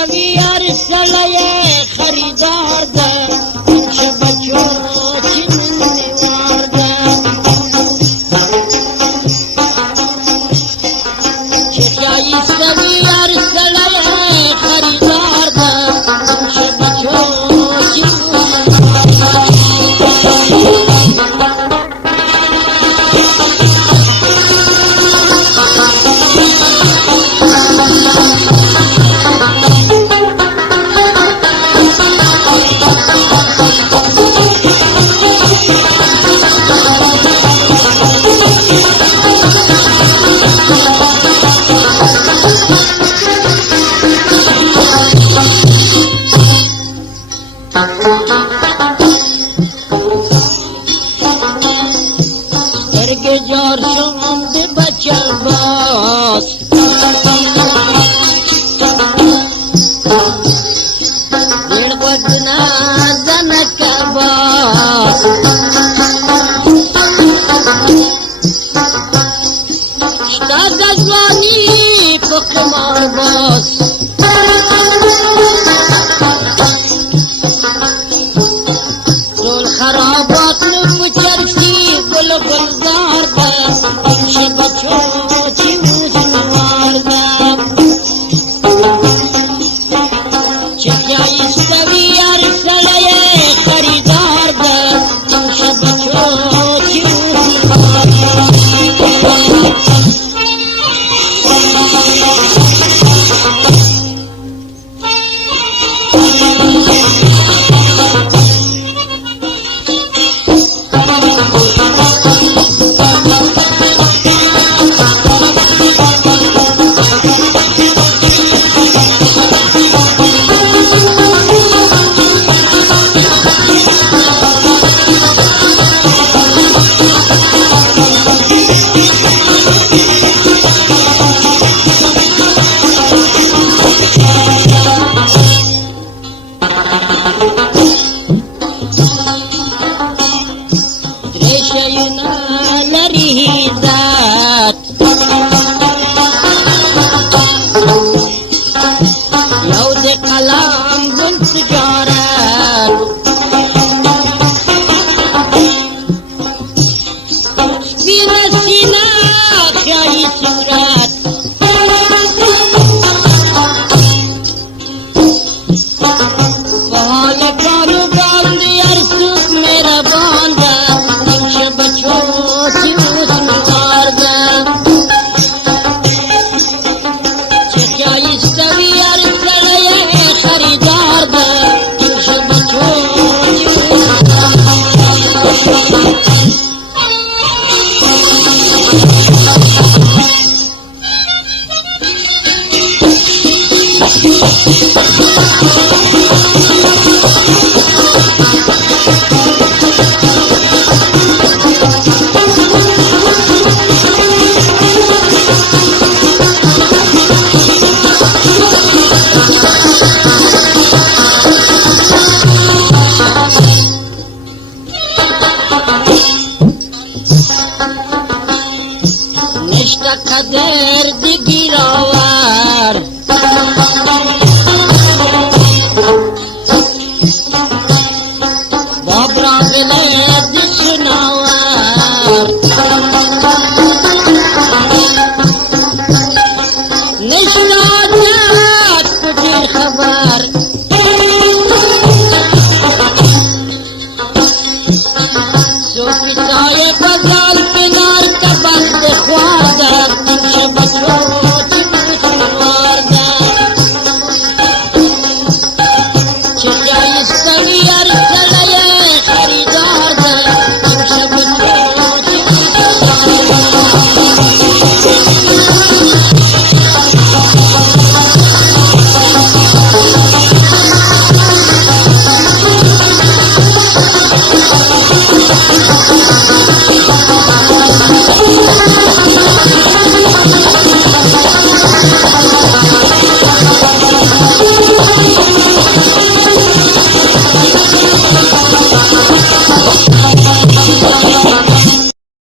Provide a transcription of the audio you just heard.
شوی ارسله خریدار ده چه بچو چی منوار ده چه شایی شوی ارسله خریدار ده چه بچو چی جار شوند بچه باز دل بدنا زنک باز شتا دزوانی پخمار باز دول خرابات نو چرشی گل گلزار چه بچو چی موزنوار ده چه جایی سوی ارسله خریدار ده چه بچو چی موزنوار کلام گل تجارت سپین سینا خیالی صورت بحال کارو باندی ارسوک میرا بانده چه بچو سی موسموار ده چه خیالی سوی خریدار ده چه بچو نشتا قدر دی گیراور